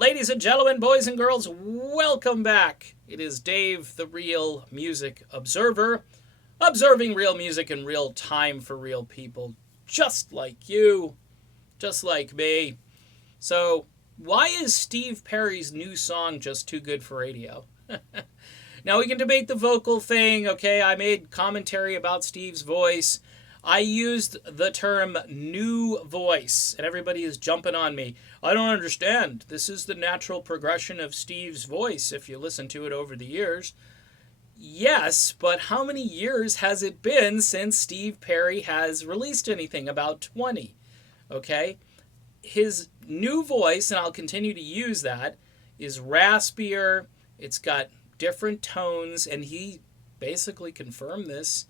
Ladies and gentlemen, boys and girls, welcome back. It is Dave, the Real Music Observer, observing real music in real time for real people, just like you, just like me. So, why is Steve Perry's new song just too good for radio? Now, we can debate the vocal thing, okay? I made commentary about Steve's voice. I used the term new voice, and everybody is jumping on me. I don't understand. This is the natural progression of Steve's voice if you listen to it over the years. Yes, but how many years has it been since Steve Perry has released anything? About 20. Okay? His new voice, and I'll continue to use that, is raspier. It's got different tones, and he basically confirmed this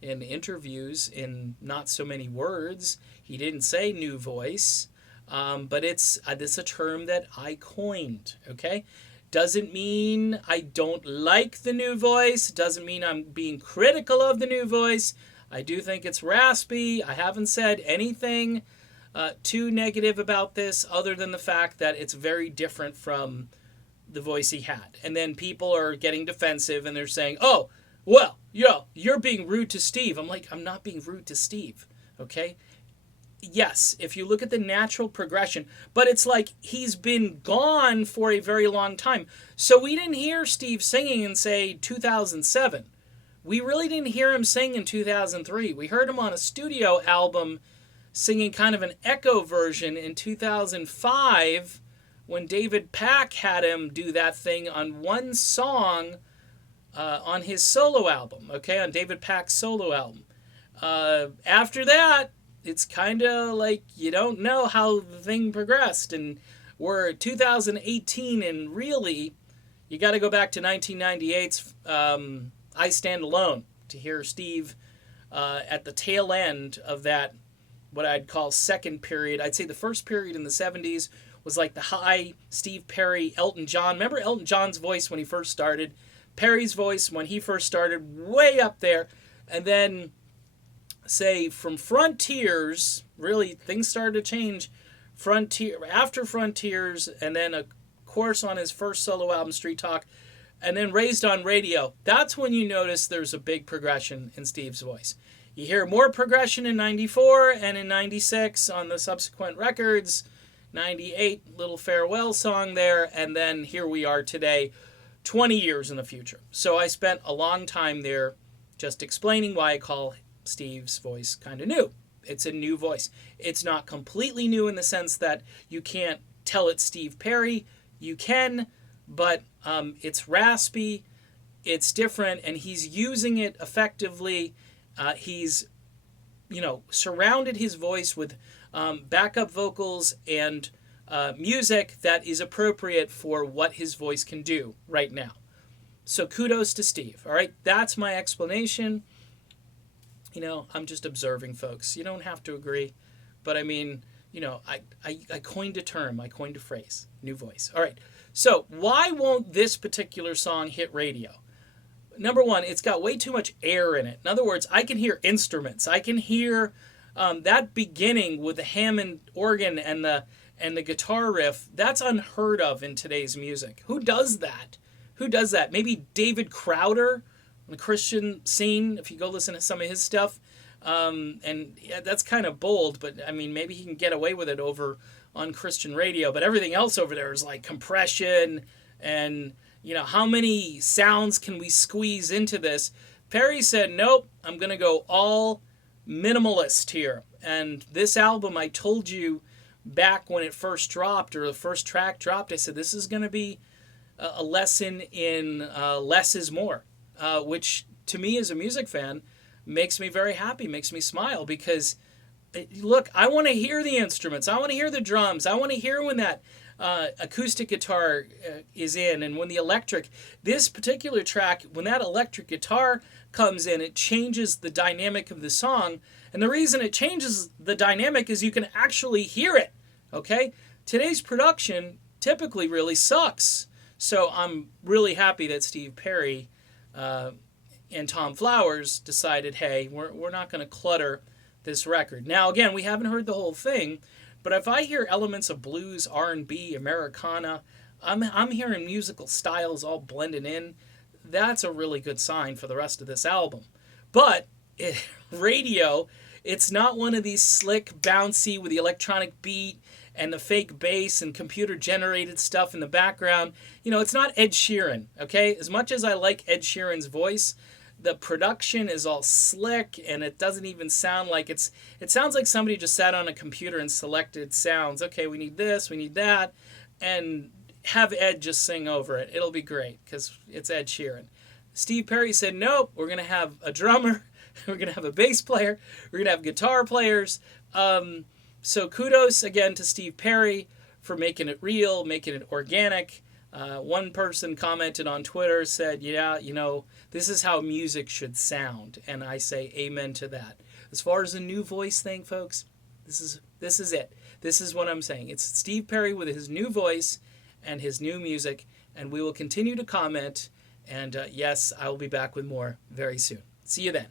in interviews in not so many words. He didn't say new voice, but it's a term that I coined. Okay, doesn't mean I don't like the new voice. Doesn't mean I'm being critical of the new voice. I do think it's raspy. I haven't said anything too negative about this, other than the fact that it's very different from the voice he had. And then people are getting defensive and they're saying, "Oh, well, you're being rude to Steve." I'm like, I'm not being rude to Steve, okay? Yes, if you look at the natural progression, but it's like he's been gone for a very long time. So we didn't hear Steve singing in, say, 2007. We really didn't hear him sing in 2003. We heard him on a studio album singing kind of an echo version in 2005 when David Pack had him do that thing on one song on his solo album, okay, on David Pack's solo album. After that, it's kind of like you don't know how the thing progressed, and we're 2018, and really, you got to go back to 1998's I Stand Alone to hear Steve at the tail end of that, what I'd call second period. I'd say the first period in the 70s was like the high Steve Perry, Elton John. Remember Elton John's voice when he first started? Perry's voice when he first started, way up there. And then, say, from Frontiers, really, things started to change. After Frontiers, and then, of course, on his first solo album, Street Talk, and then Raised on Radio. That's when you notice there's a big progression in Steve's voice. You hear more progression in 94 and in 96 on the subsequent records. 98, little farewell song there, and then here we are today, 20 years in the future. So I spent a long time there just explaining why I call Steve's voice kind of new. It's a new voice. It's not completely new in the sense that you can't tell it's Steve Perry. You can, but it's raspy, it's different, and he's using it effectively. He's, surrounded his voice with backup vocals and music that is appropriate for what his voice can do right now. So kudos to Steve. All right, that's my explanation. I'm just observing, folks. You don't have to agree, but I mean, I coined a term, I coined a phrase, new voice. All right, so why won't this particular song hit radio? Number one, it's got way too much air in it. In other words, I can hear instruments. I can hear that beginning with the Hammond organ and the guitar riff. That's unheard of in today's music. Who does that? Who does that? Maybe David Crowder on the Christian scene, if you go listen to some of his stuff. And yeah, that's kind of bold, but I mean, maybe he can get away with it over on Christian radio. But everything else over there is like compression and, how many sounds can we squeeze into this? Perry said, nope, I'm going to go all minimalist here. And this album, I told you back when it first dropped, or the first track dropped, I said, this is going to be a lesson in less is more, which to me as a music fan makes me very happy, makes me smile, because look, I want to hear the instruments. I want to hear the drums. I want to hear when that acoustic guitar is in, and when the electric, this particular track, when that electric guitar comes in, it changes the dynamic of the song. And the reason it changes the dynamic is you can actually hear it, okay? Today's production typically really sucks. So I'm really happy that Steve Perry and Tom Flowers decided, hey, we're not going to clutter this record. Now, again, we haven't heard the whole thing, But if I hear elements of blues, R&B, Americana, I'm hearing musical styles all blended in. That's a really good sign for the rest of this album. But radio, it's not one of these slick, bouncy with the electronic beat and the fake bass and computer generated stuff in the background. It's not Ed Sheeran, okay? As much as I like Ed Sheeran's voice, the production is all slick and it doesn't even sound like it sounds like somebody just sat on a computer and selected sounds. Okay, we need this, we need that, and have Ed just sing over it. It'll be great because it's Ed Sheeran. Steve Perry said, nope, we're going to have a drummer, we're going to have a bass player, we're going to have guitar players. So kudos again to Steve Perry for making it real, making it organic. One person commented on Twitter, said, yeah, this is how music should sound. And I say amen to that. As far as the new voice thing, folks, this is it. This is what I'm saying. It's Steve Perry with his new voice and his new music. And we will continue to comment. And yes, I will be back with more very soon. See you then.